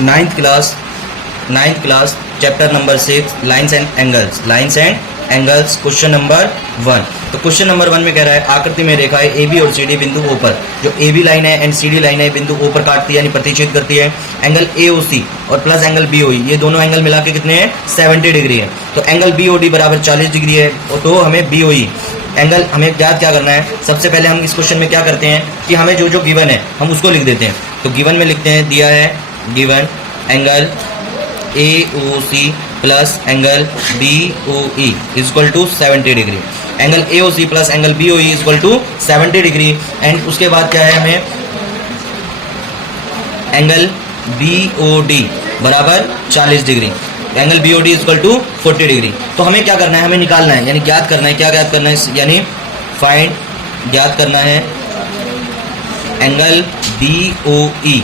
Ninth class chapter number 6 lines and angles question number 1। तो question number 1 में कह रहा है आकृति में रेखाएं ए बी और सी डी बिंदु ओ पर, जो ए बी लाइन है एंड सी डी लाइन है बिंदु ओ पर काटती है यानी प्रतिच्छेद करती है। एंगल ए ओ सी और प्लस एंगल बी ओ ई, ये दोनों एंगल मिला के कितने हैं 70 डिग्री है। तो एंगल बी ओ डी बराबर 40 डिग्री है। तो हमें बी ओ ई एंगल हमें ज्ञात क्या करना है। सबसे पहले हम इस क्वेश्चन में क्या करते हैं कि हमें जो जो गिवन है हम उसको लिख देते हैं। तो गिवन में लिखते हैं, दिया है given angle A O C plus angle B O E equal to 70 degree. Angle A O C plus angle B O E equal to 70 degree. And उसके बाद क्या है, हमें एंगल बी ओ डी बराबर 40 degree. Angle B O D equal to 40 degree. तो हमें क्या करना है, हमें निकालना है यानी ज्ञात करना है। क्या ज्ञात करना है यानी फाइंड ज्ञात करना है एंगल बी ओ ई,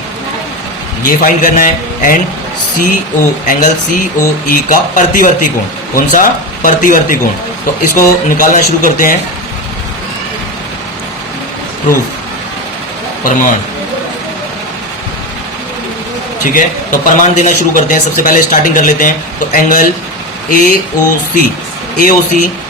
ये फाइंड करना है। And C O angle C O ई का प्रतिवर्ती कोण, कौन सा प्रतिवर्ती कोण। तो इसको निकालना शुरू करते हैं। प्रूफ प्रमाण, ठीक है। तो प्रमाण देना शुरू करते हैं। सबसे पहले स्टार्टिंग कर लेते हैं। तो एंगल ए ओ सी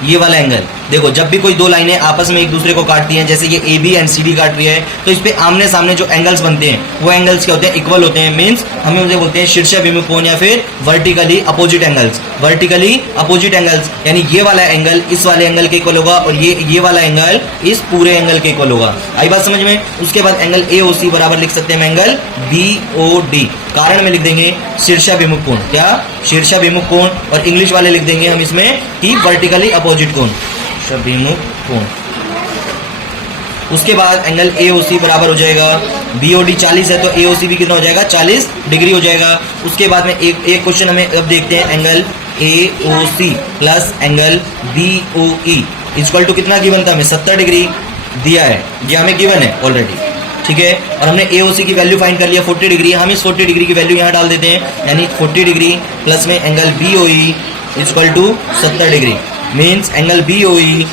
ये वाला एंगल देखो, जब भी कोई दो लाइनें आपस में एक दूसरे को काटती हैं, जैसे ये A B and C D काट रही है, तो इस पे आमने सामने जो एंगल्स बनते हैं वो एंगल्स क्या होते हैं, इक्वल होते हैं। मींस हमें उसे बोलते हैं शीर्षाभिमुख कोण या फिर vertically opposite angles. Vertically opposite angles यानी ये वाला एंगल इस वाले एंगल के इक्वल होगा और ये वाला एंगल इस पूरे एंगल के इक्वल होगा। आई बात समझ में। उसके बाद एंगल ए ओ सी बराबर लिख सकते हैं एंगल बी ओ डी। कारण में लिख देंगे शीर्षाभिमुख कोण, क्या शीर्षाभिमुख कोण। और इंग्लिश वाले लिख देंगे हम इसमें कि वर्टिकली अपोजिट कोण, शीर्षाभिमुख कोण। उसके बाद एंगल ए ओ सी बराबर हो जाएगा बी ओ डी 40 है तो ए ओ सी भी कितना हो जाएगा 40 डिग्री हो जाएगा। उसके बाद में एक क्वेश्चन हमें अब देखते हैं, angle A O C plus angle B O E equal to कितना गिवन था हमें 70 डिग्री दिया है, ये हमें गिवन है ऑलरेडी, ठीक है। और हमने ए ओ सी की वैल्यू फाइंड कर लिया 40 डिग्री। हम इस 40 डिग्री की वैल्यू यहाँ डाल देते हैं यानी 40 डिग्री प्लस में angle B O E equal to 70 degree. Means angle B O E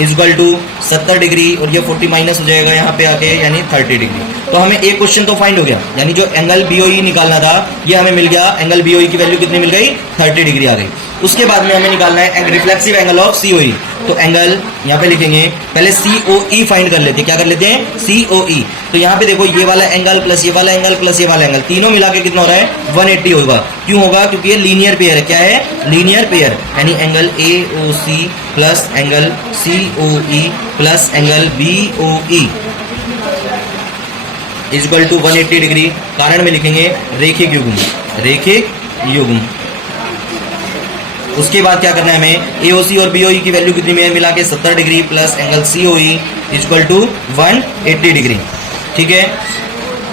equal to 70 degree और ये 40 माइनस हो जाएगा यहाँ पे आके यानी 30 डिग्री। तो हमें एक क्वेश्चन तो फाइंड हो गया, यानी जो एंगल बी ओ ई निकालना था ये हमें मिल गया। एंगल बी ओ ई की वैल्यू कितनी मिल गई 30 डिग्री आ गई। उसके बाद में हमें निकालना है reflexive angle of C O ई। तो एंगल यहाँ पे लिखेंगे, पहले सी ओ ई फाइंड कर लेते हैं। क्या कर लेते हैं सी ओ ई। तो यहाँ पे देखो ये वाला एंगल प्लस ये वाला एंगल प्लस ये वाला एंगल तीनों मिला के कितना हो रहा है 180 होगा। क्यों होगा, क्योंकि ये लीनियर पेयर है। क्या है लीनियर पेयर, यानी angle A O C plus angle C O E plus angle B O E equal to 180 degree. कारण में लिखेंगे रेखिक युग्म, रेखिक युग्म। उसके बाद क्या करना है हमें, ए ओ सी और बी ओ ई की वैल्यू कितनी में मिला के 70 degree plus angle C O E equal to 180 degree, ठीक है।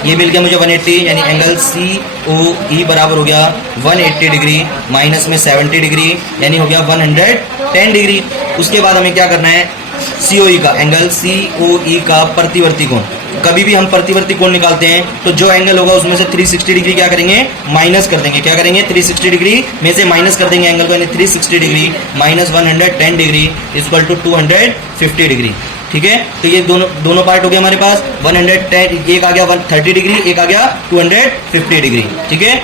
ये मिल गया मुझे 180 यानी एंगल सी ओ ई बराबर हो गया 180 डिग्री माइनस में 70 डिग्री यानी हो गया 110 डिग्री। उसके बाद हमें क्या करना है, सी ओ ई का एंगल सी ओ ई का प्रतिवर्ती कोण। कभी भी हम प्रतिवर्ती कोण निकालते हैं तो जो एंगल होगा उसमें से 360 डिग्री क्या करेंगे माइनस कर देंगे। क्या करेंगे 360 डिग्री में से माइनस कर देंगे एंगल को, यानी 360 degree minus 110 degree equal to 250 degree, ठीक है। तो ये दोनों पार्ट हो गया हमारे पास 110, एक आ गया 130 डिग्री, एक आ गया 250 डिग्री, ठीक है।